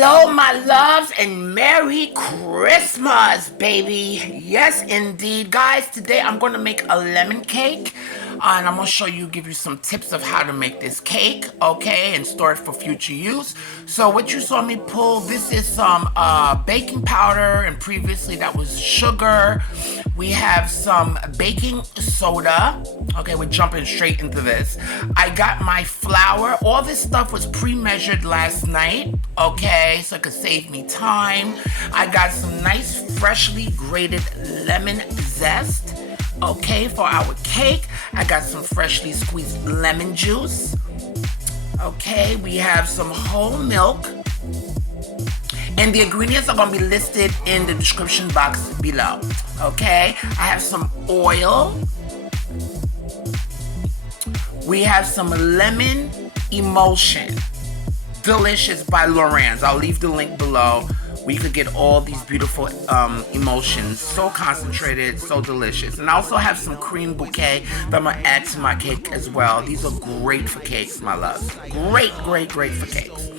Hello, my loves, and Merry Christmas, baby. Yes, indeed. Guys, today I'm going to make a lemon cake. And I'm going to give you some tips of how to make this cake, okay, and store it for future use. So what you saw me pull, this is some baking powder, and previously that was sugar. We have some baking soda. Okay, we're jumping straight into this. I got my flour. All this stuff was pre-measured last night, okay, so it could save me time. I got some nice freshly grated lemon zest, okay, for our cake. I got some freshly squeezed lemon juice. Okay, we have some whole milk. And the ingredients are going to be listed in the description box below. Okay, I have some oil. We have some lemon emulsion. Delicious by Lorenz. I'll leave the link below. We could get all these beautiful emulsions. So concentrated, so delicious. And I also have some cream bouquet that I'm going to add to my cake as well. These are great for cakes, my loves. Great, great, great for cakes.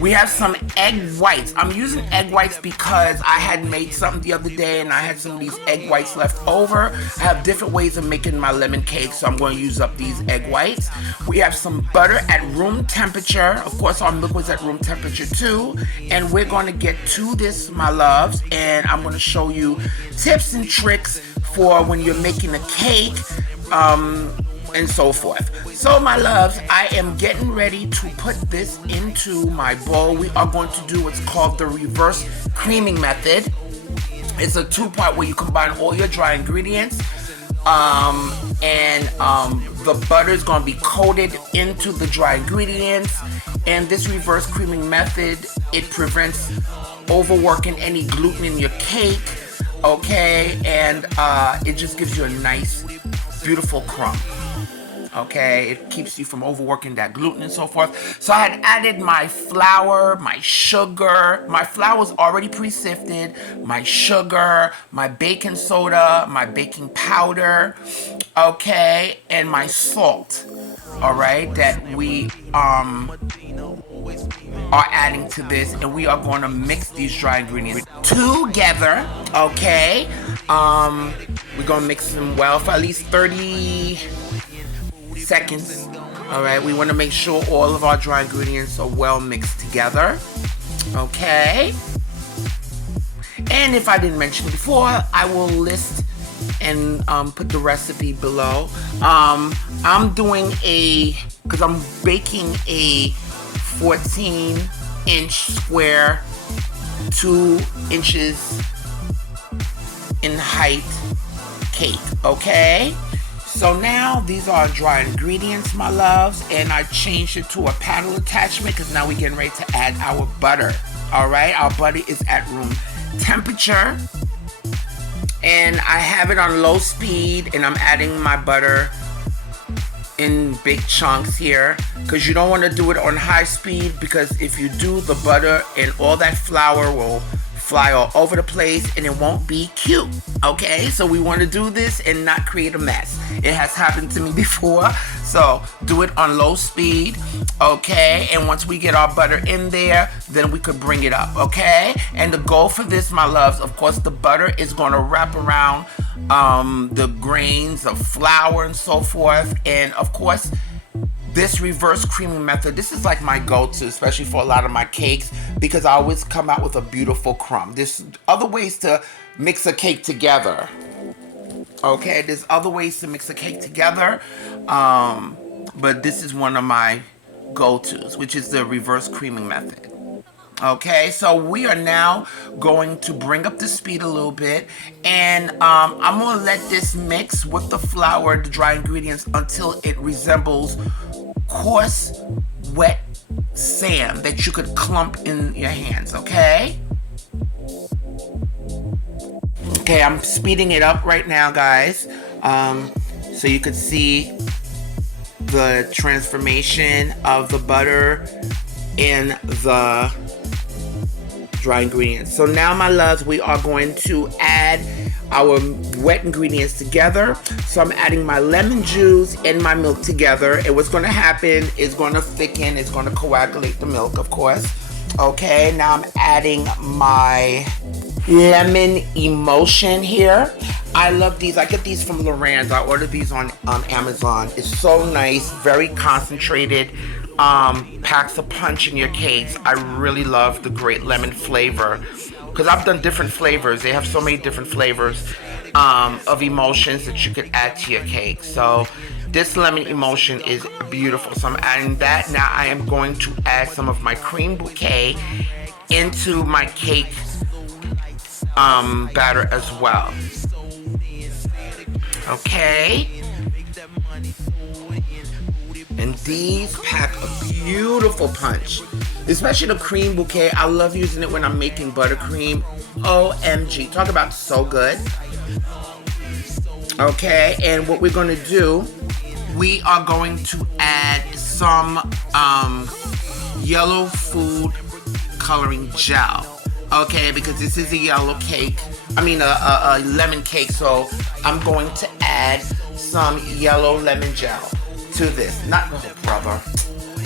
We have some egg whites. I'm using egg whites because I had made something the other day and I had some of these egg whites left over. I have different ways of making my lemon cake, so I'm going to use up these egg whites. We have some butter at room temperature. Of course, our milk was at room temperature too. And we're going to get to this, my loves, and I'm going to show you tips and tricks for when you're making a cake, and so forth. So my loves, I am getting ready to put this into my bowl. We are going to do what's called the reverse creaming method. It's a two-part where you combine all your dry ingredients, and the butter is going to be coated into the dry ingredients. And this reverse creaming method, it prevents overworking any gluten in your cake, okay, and it just gives you a nice, beautiful crumb. Okay, it keeps you from overworking that gluten and so forth. So I had added my flour, my sugar. My flour was already pre-sifted. My sugar, my baking soda, my baking powder, okay, and my salt. All right, that we are adding to this, and we are going to mix these dry ingredients together. Okay, we're gonna mix them well for at least 30 seconds. All right, we want to make sure all of our dry ingredients are well mixed together. Okay, and if I didn't mention before, I will list and put the recipe below. I'm doing because I'm baking a 14-inch square, 2 inches in height cake, okay? So now these are dry ingredients, my loves, and I changed it to a paddle attachment because now we're getting ready to add our butter. All right, our butter is at room temperature, and I have it on low speed, and I'm adding my butter in big chunks here because you don't want to do it on high speed, because if you do, the butter and all that flour will fly all over the place and it won't be cute. Okay, so we want to do this and not create a mess. It has happened to me before, so do it on low speed. Okay, and once we get our butter in there, then we could bring it up. Okay, and the goal for this, my loves, of course, the butter is going to wrap around the grains of flour and so forth. And of course, this reverse creaming method, this is like my go-to, especially for a lot of my cakes, because I always come out with a beautiful crumb. There's other ways to mix a cake together. Okay, there's other ways to mix a cake together, but this is one of my go-tos, which is the reverse creaming method. Okay, so we are now going to bring up the speed a little bit, and I'm going to let this mix with the flour, the dry ingredients, until it resembles coarse, wet sand that you could clump in your hands, okay? Okay, I'm speeding it up right now, guys, so you could see the transformation of the butter and the dry ingredients. So now, my loves, we are going to add our wet ingredients together. So I'm adding my lemon juice and my milk together, and what's going to happen is going to thicken, it's going to coagulate the milk, of course. Okay, now I'm adding my lemon emulsion here. I love these. I get these from Lorenz. I ordered these on Amazon. It's so nice, very concentrated. Packs a punch in your cakes. I really love the great lemon flavor because I've done different flavors. They have so many different flavors of emulsions that you could add to your cake. So this lemon emulsion is beautiful. So I'm adding that. Now I am going to add some of my cream bouquet into my cake batter as well. Okay. And these pack a beautiful punch. Especially the cream bouquet. I love using it when I'm making buttercream. OMG. Talk about so good. Okay, and what we're going to do, we are going to add some yellow food coloring gel. Okay, because this is a yellow cake. I mean a lemon cake, so I'm going to add some yellow lemon gel to this. Not the brother.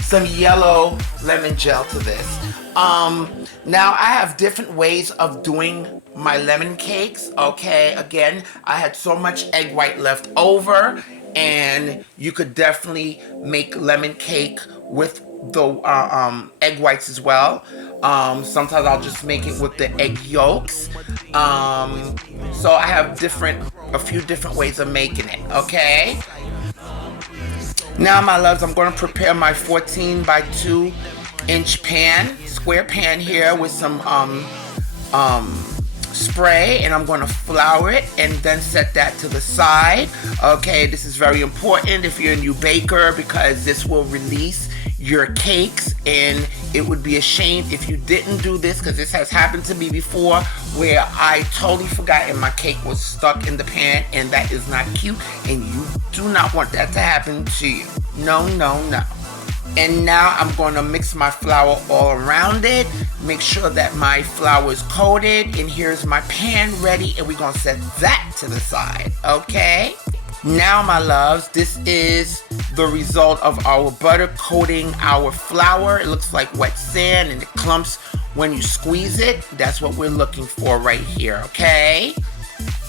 Some yellow lemon gel to this. Now I have different ways of doing my lemon cakes. Okay, again, I had so much egg white left over, and you could definitely make lemon cake with the egg whites as well. Sometimes I'll just make it with the egg yolks. So I have a few different ways of making it. Okay. Now, my loves, I'm going to prepare my 14 by 2 inch pan, square pan here with some spray, and I'm going to flour it and then set that to the side. Okay, this is very important if you're a new baker because this will release your cakes, and it would be a shame if you didn't do this, because this has happened to me before where I totally forgot and my cake was stuck in the pan, and that is not cute, and you do not want that to happen to you. No, no, no. And now I'm going to mix my flour all around it. Make sure that my flour is coated. And here's my pan ready. And we're going to set that to the side. Okay. Now, my loves, this is the result of our butter coating our flour. It looks like wet sand and it clumps when you squeeze it. That's what we're looking for right here. Okay.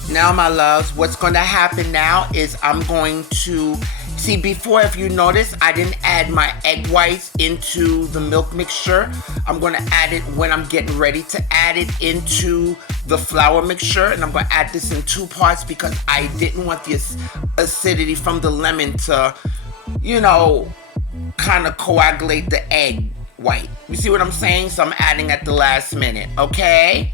Now, my loves, what's going to happen now is I'm going to... See, before, if you notice, I didn't add my egg whites into the milk mixture. I'm going to add it when I'm getting ready to add it into the flour mixture. And I'm going to add this in 2 parts because I didn't want the acidity from the lemon to, you know, kind of coagulate the egg white. You see what I'm saying? So I'm adding at the last minute, okay?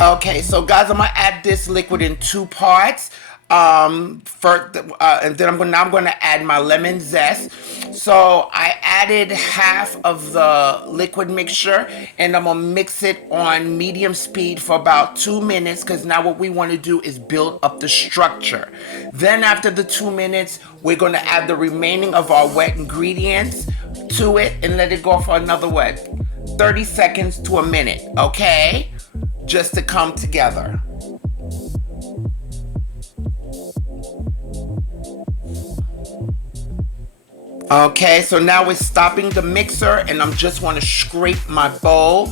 Okay, so guys, I'm going to add this liquid in 2 parts. And then I'm going to add my lemon zest. So I added half of the liquid mixture, and I'm going to mix it on medium speed for about 2 minutes, because now what we want to do is build up the structure. Then after the 2 minutes, we're going to add the remaining of our wet ingredients to it and let it go for another 30 seconds to a minute, okay? Just to come together. Okay, so now we're stopping the mixer, and I'm just want to scrape my bowl.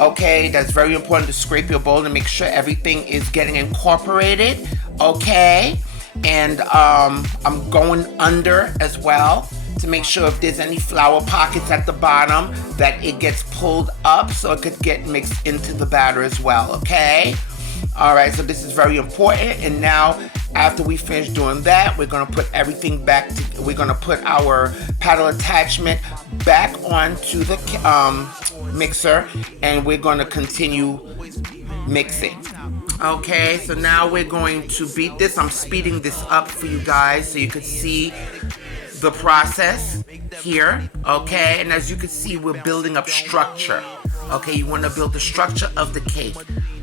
Okay, that's very important to scrape your bowl and make sure everything is getting incorporated. Okay, and I'm going under as well to make sure if there's any flour pockets at the bottom that it gets pulled up so it could get mixed into the batter as well. Okay, all right, so this is very important. And now after we finish doing that, we're going to put everything back to, we're going to put our paddle attachment back onto the mixer, and we're going to continue mixing. Okay, so now we're going to beat this. I'm speeding this up for you guys so you can see the process here. Okay, and as you can see, we're building up structure. Okay, you want to build the structure of the cake.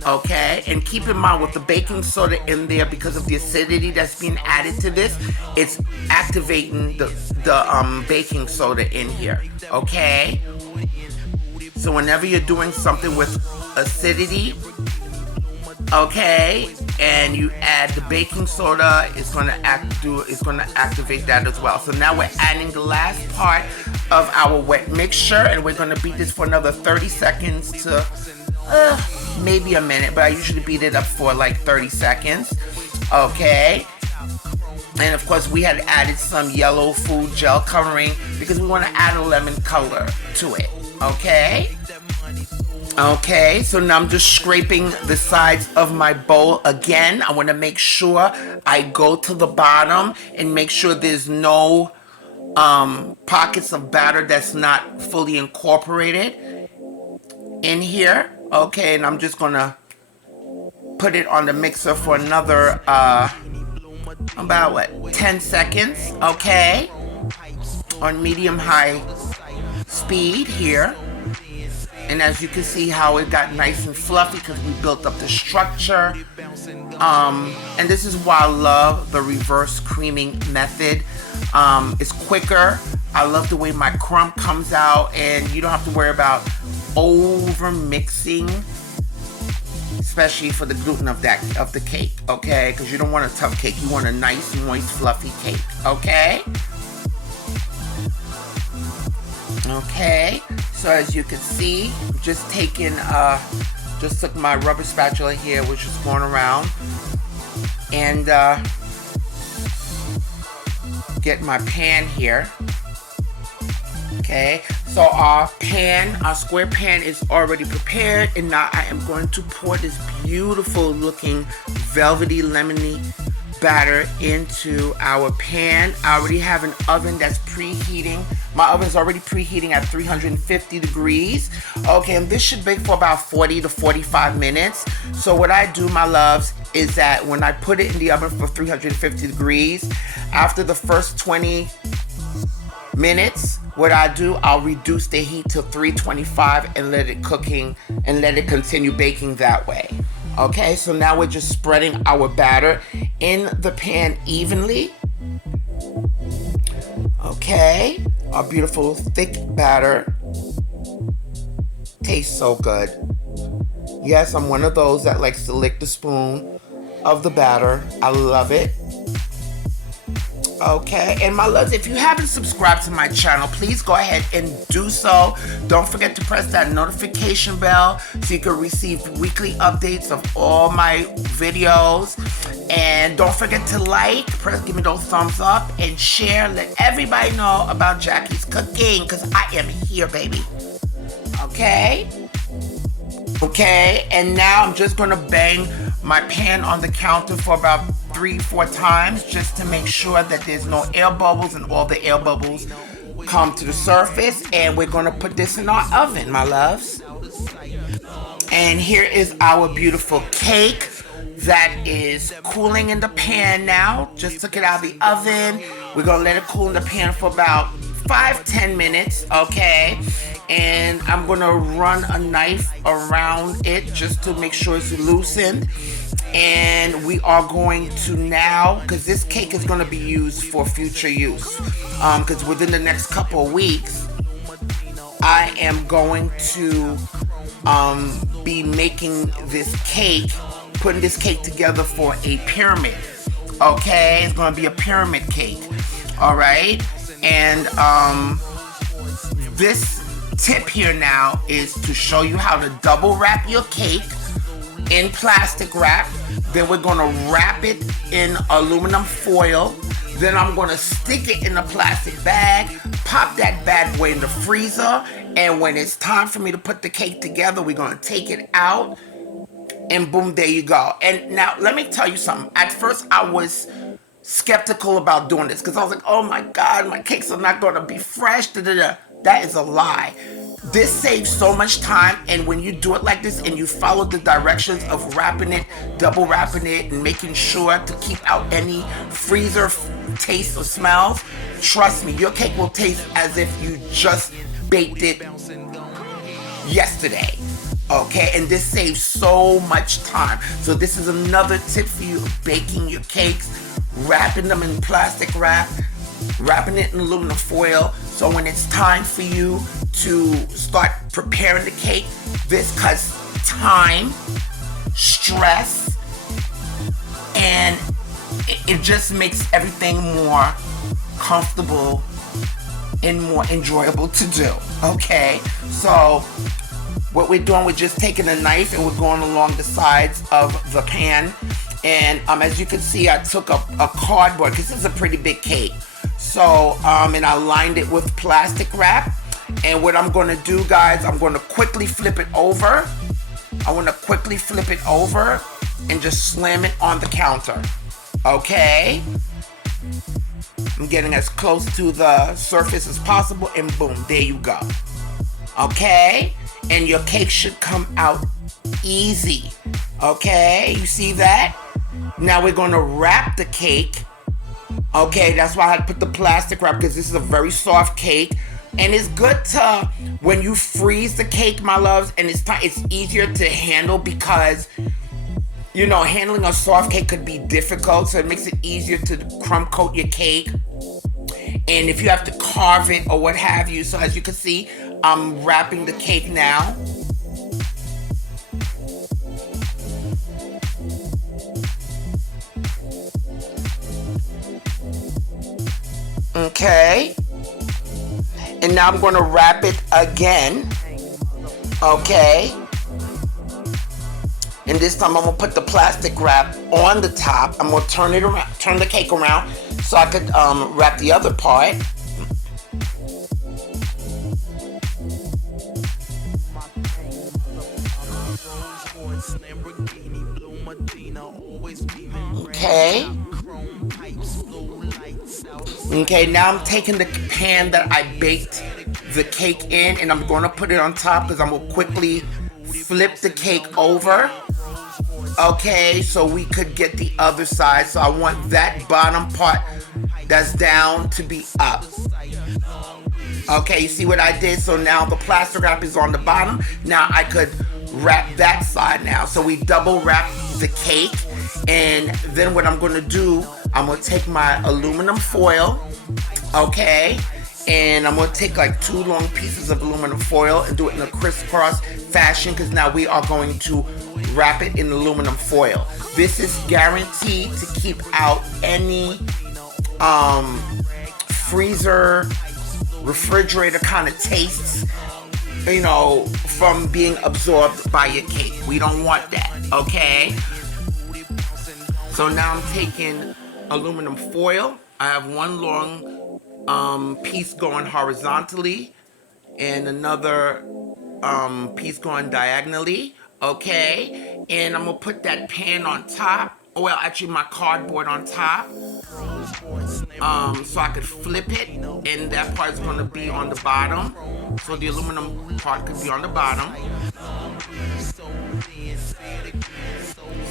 Okay, and keep in mind with the baking soda in there, because of the acidity that's being added to this, it's activating the baking soda in here. Okay, so whenever you're doing something with acidity, okay, and you add the baking soda, it's gonna activate that as well. So now we're adding the last part of our wet mixture, and we're gonna beat this for another 30 seconds to maybe a minute, but I usually beat it up for like 30 seconds. Okay. And of course we had added some yellow food gel coloring because we want to add a lemon color to it. Okay. Okay, so now I'm just scraping the sides of my bowl again. I want to make sure I go to the bottom and make sure there's no pockets of batter that's not fully incorporated in here. Okay, and I'm just gonna put it on the mixer for another about 10 seconds. Okay, on medium-high speed here. And as you can see how it got nice and fluffy because we built up the structure. And this is why I love the reverse creaming method. It's quicker. I love the way my crumb comes out, and you don't have to worry about over mixing, especially for the gluten of the cake, okay? Because you don't want a tough cake. You want a nice, moist, fluffy cake, okay? Okay, so as you can see, just taking, just took my rubber spatula here, which is going around, and get my pan here. Okay, so our square pan is already prepared, and now I am going to pour this beautiful looking velvety lemony batter into our pan. I already have an oven that's preheating. My oven's already preheating at 350 degrees. Okay, and this should bake for about 40 to 45 minutes. So what I do, my loves, is that when I put it in the oven for 350 degrees, after the first 20 minutes, what I do, I'll reduce the heat to 325 and let it continue baking that way. Okay, so now we're just spreading our batter in the pan evenly. Okay, our beautiful thick batter tastes so good. Yes, I'm one of those that likes to lick the spoon of the batter. I love it. Okay, and my loves, if you haven't subscribed to my channel, please go ahead and do so. Don't forget to press that notification bell so you can receive weekly updates of all my videos. And don't forget to give me those thumbs up and share. Let everybody know about Jackie's cooking, because I am here, baby. Okay? Okay, and now I'm just gonna bang my pan on the counter for about 3-4 times just to make sure that there's no air bubbles, and all the air bubbles come to the surface. And we're gonna put this in our oven, my loves. And here is our beautiful cake that is cooling in the pan now. Just took it out of the oven. We're gonna let it cool in the pan for about 5-10 minutes, okay? And I'm gonna run a knife around it just to make sure it's loosened. And we are going to now, because this cake is going to be used for future use, because within the next couple of weeks, I am going to be making this cake, putting this cake together for a pyramid. Okay, it's going to be a pyramid cake. All right, and this tip here now is to show you how to double wrap your cake in plastic wrap. Then we're gonna wrap it in aluminum foil. Then I'm gonna stick it in a plastic bag, pop that bad boy in the freezer, and when it's time for me to put the cake together, we're gonna take it out, and boom, there you go. And now let me tell you something. At first I was skeptical about doing this because I was like, oh my God, my cakes are not gonna be fresh. That is a lie. This saves so much time, and when you do it like this and you follow the directions of wrapping it, double wrapping it, and making sure to keep out any freezer taste or smells, trust me, your cake will taste as if you just baked it yesterday. Okay, and this saves so much time. So this is another tip for you of baking your cakes, wrapping them in plastic wrap, wrapping it in aluminum foil. So when it's time for you to start preparing the cake, this cuts time, stress, and it just makes everything more comfortable and more enjoyable to do. Okay, so what we're doing, we're just taking a knife and we're going along the sides of the pan. And as you can see, I took a cardboard, because this is a pretty big cake. So, and I lined it with plastic wrap. And what I'm going to do, guys, I'm going to quickly flip it over. I want to quickly flip it over and just slam it on the counter. Okay? I'm getting as close to the surface as possible, and boom, there you go. Okay? And your cake should come out easy. Okay? You see that? Now we're going to wrap the cake. Okay, that's why I had to put the plastic wrap, because this is a very soft cake. And it's good to, when you freeze the cake, my loves, and it's easier to handle, because, you know, handling a soft cake could be difficult. So it makes it easier to crumb coat your cake. And if you have to carve it or what have you. So as you can see, I'm wrapping the cake now. Okay. And now I'm going to wrap it again. Okay. And this time I'm going to put the plastic wrap on the top. I'm going to turn it around, turn the cake around so I could wrap the other part. Okay. Okay, now I'm taking the pan that I baked the cake in, and I'm going to put it on top, because I'm going to quickly flip the cake over. Okay, so we could get the other side. So I want that bottom part that's down to be up. Okay, you see what I did? So now the plastic wrap is on the bottom. Now I could wrap that side now. So we double wrap the cake. And then what I'm going to do, I'm going to take my aluminum foil, okay, and I'm going to take like 2 long pieces of aluminum foil and do it in a crisscross fashion, because now we are going to wrap it in aluminum foil. This is guaranteed to keep out any freezer, refrigerator kind of tastes, you know, from being absorbed by your cake. We don't want that, okay? So now I'm taking aluminum foil. I have one long piece going horizontally and another piece going diagonally. Okay, and I'm gonna put that pan on top. Well, actually my cardboard on top. So I could flip it, and that part is gonna be on the bottom. So the aluminum part could be on the bottom.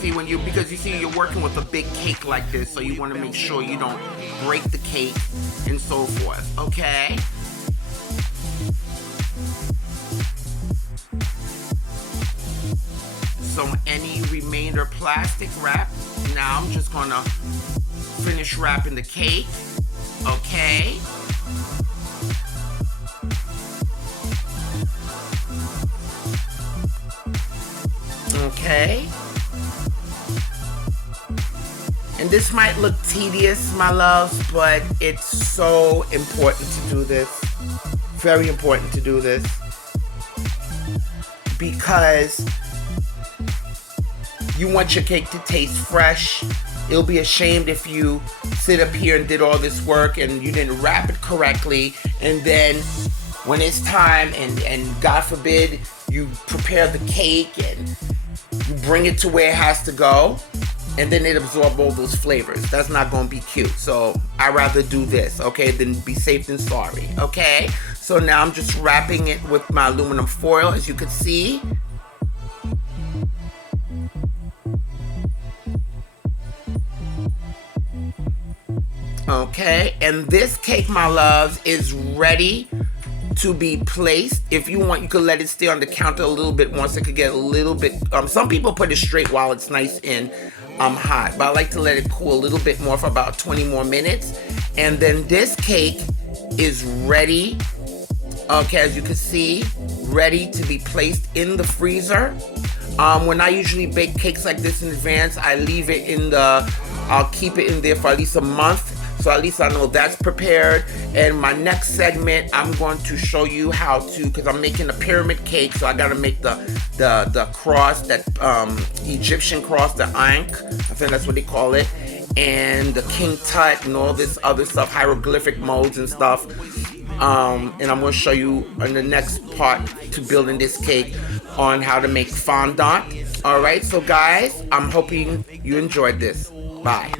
See, because you see you're working with a big cake like this, so you want to make sure you don't break the cake and so forth. Okay. So any remainder plastic wrap, now I'm just gonna finish wrapping the cake. Okay. Okay. And this might look tedious, my loves, but it's so important to do this. Very important to do this. Because you want your cake to taste fresh. It'll be ashamed if you sit up here and did all this work and you didn't wrap it correctly. And then when it's time and God forbid you prepare the cake and you bring it to where it has to go, and then it absorbs all those flavors. That's not gonna be cute. So I'd rather do this, okay, than be safe than sorry, okay? So now I'm just wrapping it with my aluminum foil, as you can see. Okay, and this cake, my loves, is ready to be placed. If you want, you could let it stay on the counter a little bit more so it could get a little bit, some people put it straight while it's nice and hot, but I like to let it cool a little bit more for about 20 more minutes. And then this cake is ready, okay, as you can see, ready to be placed in the freezer. When I usually bake cakes like this in advance, I leave it in the, I'll keep it in there for at least a month. So at least I know that's prepared. And my next segment, I'm going to show you how to, because I'm making a pyramid cake, so I got to make the cross, that Egyptian cross, the Ankh, I think that's what they call it, and the King Tut and all this other stuff, hieroglyphic modes and stuff. And I'm going to show you in the next part to building this cake on how to make fondant. All right, so guys, I'm hoping you enjoyed this. Bye.